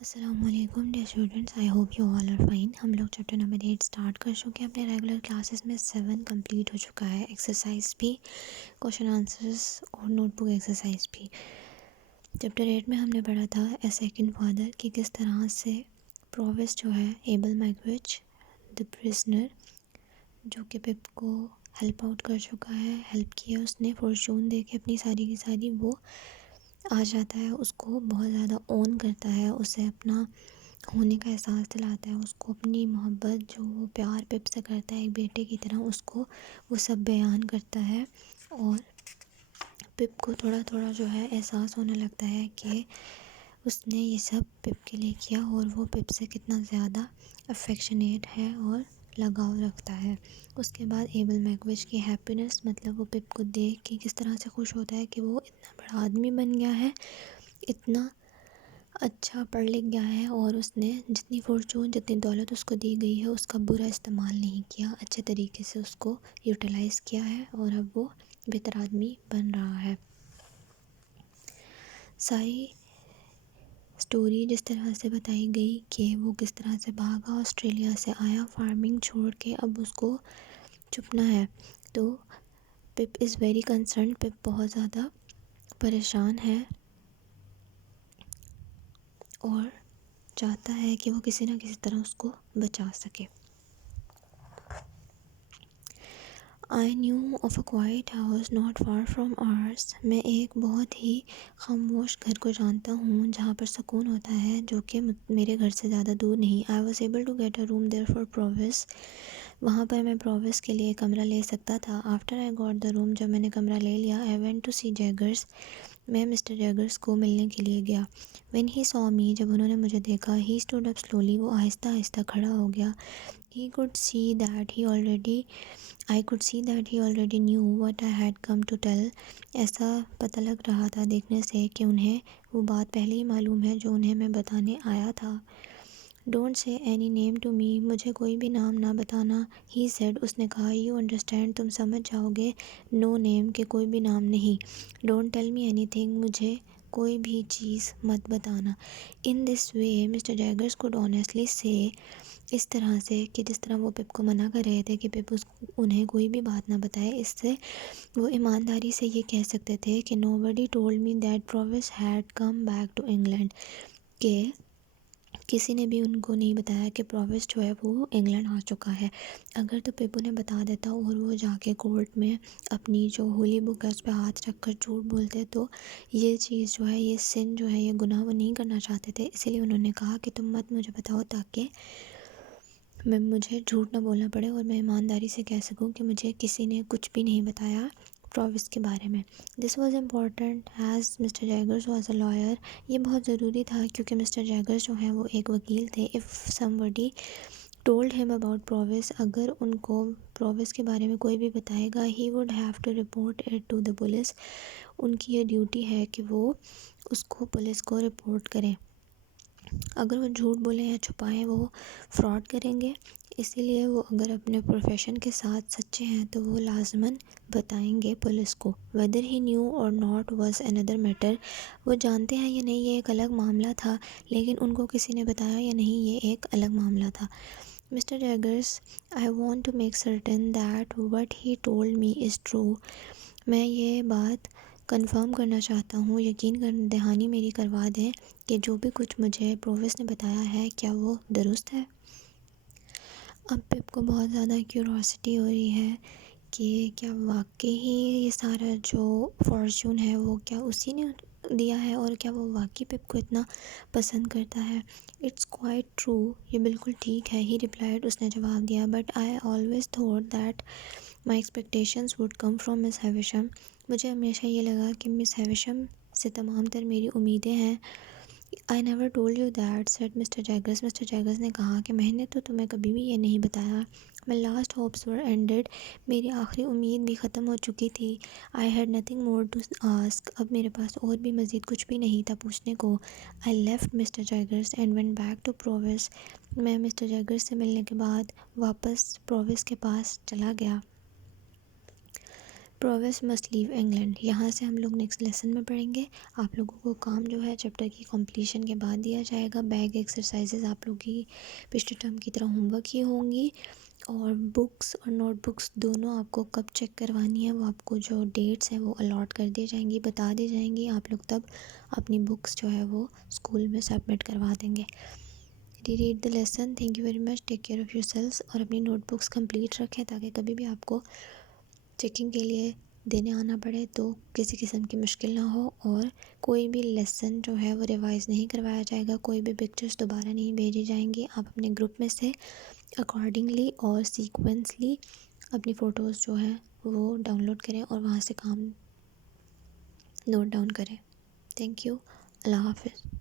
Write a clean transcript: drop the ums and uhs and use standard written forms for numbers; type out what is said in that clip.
السلام علیکم dear students, I hope you all are fine. ہم لوگ چیپٹر نمبر 8 اسٹارٹ کر چکے ہیں اپنے ریگولر کلاسز میں۔ 7 کمپلیٹ ہو چکا ہے، ایکسرسائز بھی، کوشچن آنسرس اور نوٹ بک ایکسرسائز بھی۔ چیپٹر 8 میں ہم نے پڑھا تھا اے سیکنڈ فادر کہ کس طرح سے پروویس جو ہے ایبل میگوچ دی پرزنر، جو کہ پپ کو ہیلپ آؤٹ کر چکا ہے، ہیلپ کیا اس نے، فارچون دے کے اپنی ساری کی ساری، وہ آ جاتا ہے، اس کو بہت زیادہ اون کرتا ہے، اسے اپنا ہونے کا احساس دلاتا ہے، اس کو اپنی محبت جو وہ پیار پپ سے کرتا ہے ایک بیٹے کی طرح، اس کو وہ سب بیان کرتا ہے، اور پپ کو تھوڑا تھوڑا جو ہے احساس ہونے لگتا ہے کہ اس نے یہ سب پپ کے لیے کیا اور وہ پپ سے کتنا زیادہ افیکشنیٹ ہے اور لگاؤ رکھتا ہے۔ اس کے بعد ایبل میگوچ کی ہیپینس، مطلب وہ پپ کو دیکھ کے کس طرح سے خوش ہوتا ہے کہ وہ اتنا بڑا آدمی بن گیا ہے، اتنا اچھا پڑھ لکھ گیا ہے، اور اس نے جتنی فارچون، جتنی دولت اس کو دی گئی ہے اس کا برا استعمال نہیں کیا، اچھے طریقے سے اس کو یوٹیلائز کیا ہے، اور اب وہ بہتر آدمی بن رہا ہے۔ ساری سٹوری جس طرح سے بتائی گئی کہ وہ کس طرح سے بھاگا، آسٹریلیا سے آیا فارمنگ چھوڑ کے، اب اس کو چھپنا ہے، تو پپ از ویری کنسرنڈ، پپ بہت زیادہ پریشان ہے اور چاہتا ہے کہ وہ کسی نہ کسی طرح اس کو بچا سکے۔ I knew of a quiet house not far from ours۔ میں ایک بہت ہی خاموش گھر کو جانتا ہوں جہاں پر سکون ہوتا ہے، جو کہ میرے گھر سے زیادہ دور نہیں۔ I was able to get a room there for Provis۔ وہاں پر میں پرووس کے لیے کمرہ لے سکتا تھا۔ After I got the room، جب میں نے کمرہ لے لیا، I went to see Jaggers۔ میں مسٹر جیگرس کو ملنے کے لیے گیا۔ When he saw me، جب انہوں نے مجھے دیکھا، he stood up slowly۔ وہ آہستہ آہستہ کھڑا ہو گیا۔ I could see that he already knew what I had come to tell۔ ایسا پتہ لگ رہا تھا دیکھنے سے کہ انہیں وہ بات پہلے ہی معلوم ہے جو انہیں میں بتانے آیا تھا۔ Don't say any name to me۔ مجھے کوئی بھی نام نہ بتانا۔ He said۔ اس نے کہا۔ You understand۔ تم سمجھ جاؤ گے۔ No name، کہ کوئی بھی نام نہیں۔ Don't tell me anything۔ مجھے کوئی بھی چیز مت بتانا۔ In this way Mr. Jaggers could honestly say۔ اس طرح سے کہ جس طرح وہ پپ کو منع کر رہے تھے کہ پپ انہیں کوئی بھی بات نہ بتائے، اس سے وہ ایمانداری سے یہ کہہ سکتے تھے کہ nobody told me that Provis had come back to England۔ کہ کسی نے بھی ان کو نہیں بتایا کہ پرووس جو ہے وہ انگلینڈ آ چکا ہے۔ اگر تو پپ انہیں بتا دیتا اور وہ جا کے کورٹ میں اپنی جو ہولی بک ہے اس پہ ہاتھ رکھ کر جھوٹ بولتے، تو یہ چیز جو ہے، یہ سن جو ہے، یہ گناہ وہ نہیں کرنا چاہتے تھے، اسی لیے انہوں نے کہا کہ تم مت مجھے بتاؤ، تاکہ مجھے جھوٹ نہ بولنا پڑے اور میں ایمانداری سے کہہ سکوں کہ مجھے کسی نے کچھ بھی نہیں بتایا پرووس کے بارے میں۔ This was important as Mr. Jaggers was a lawyer۔ یہ بہت ضروری تھا کیونکہ مسٹر جیگرز جو ہیں وہ ایک وکیل تھے۔ If somebody told him about Provis، اگر ان کو پرووس کے بارے میں کوئی بھی بتائے گا، he would have to report it to the police۔ ان کی یہ ڈیوٹی ہے کہ وہ اس کو پولیس کو رپورٹ کریں۔ اگر وہ جھوٹ بولیں یا چھپائیں، وہ فراڈ کریں گے، اسی لیے وہ اگر اپنے پروفیشن کے ساتھ سچے ہیں تو وہ لازماً بتائیں گے پولیس کو۔ whether he knew or not was another matter۔ وہ جانتے ہیں یا نہیں یہ ایک الگ معاملہ تھا، لیکن ان کو کسی نے بتایا یا نہیں یہ ایک الگ معاملہ تھا۔ Mr. Jaggers، I want to make certain that what he told me is true۔ میں یہ بات کنفرم کرنا چاہتا ہوں، یقین دہانی میری کروا دیں کہ جو بھی کچھ مجھے پرووس نے بتایا ہے کیا وہ درست ہے۔ اب پپ کو بہت زیادہ کیوروسٹی ہو رہی ہے کہ کیا واقعی یہ سارا جو فارچون ہے وہ کیا اسی نے دیا ہے، اور کیا وہ واقعی پپ کو اتنا پسند کرتا ہے۔ It's quite true. یہ بالکل ٹھیک ہے، ہی ریپلائڈ۔ اس نے جواب دیا۔ But I always thought that my expectations would come from miss Havisham. مجھے ہمیشہ یہ لگا کہ مس ہیویشم سے تمام تر میری امیدیں ہیں۔ I never told you that said Mr. Jaggers۔ Mister Jaggers نے کہا کہ میں نے تو تمہیں کبھی بھی یہ نہیں بتایا۔ My last hopes were ended۔ میری آخری امید بھی ختم ہو چکی تھی۔ I had nothing more to ask۔ اب میرے پاس اور بھی مزید کچھ بھی نہیں تھا پوچھنے کو۔ I left Mr. Jaggers and went back to Provis۔ میں مسٹر جیگرز سے ملنے کے بعد واپس پرووس کے پاس چلا گیا۔ پروویس مسٹ لیو انگلینڈ. یہاں سے ہم لوگ نیکسٹ لیسن میں پڑھیں گے. آپ لوگوں کو کام جو ہے چیپٹر کی کمپلیشن کے بعد دیا جائے گا. بیگ ایکسرسائزز آپ لوگ کی پچھلے ٹرم کی طرح ہوم ورک ہی ہوں گی، اور بکس اور نوٹ بکس دونوں آپ کو کب چیک کروانی ہے وہ آپ کو جو ڈیٹس ہیں وہ الاٹ کر دی جائیں گی، بتا دی جائیں گی. آپ لوگ تب اپنی بکس جو ہے وہ اسکول میں سبمٹ کروا دیں گے. Read the lesson. Thank you very much. Take care of yourselves. اور اپنی نوٹ بکس کمپلیٹ رکھیں تاکہ کبھی بھی آپ کو چیکنگ کے لیے دینے آنا پڑے تو کسی قسم کی مشکل نہ ہو. اور کوئی بھی لیسن جو ہے وہ ریوائز نہیں کروایا جائے گا، کوئی بھی پکچرز دوبارہ نہیں بھیجی جائیں گی. آپ اپنے گروپ میں سے اکارڈنگلی اور سیکوینسلی اپنی فوٹوز جو ہیں وہ ڈاؤن لوڈ کریں اور وہاں سے کام نوٹ ڈاؤن کریں. Thank you. اللہ حافظ.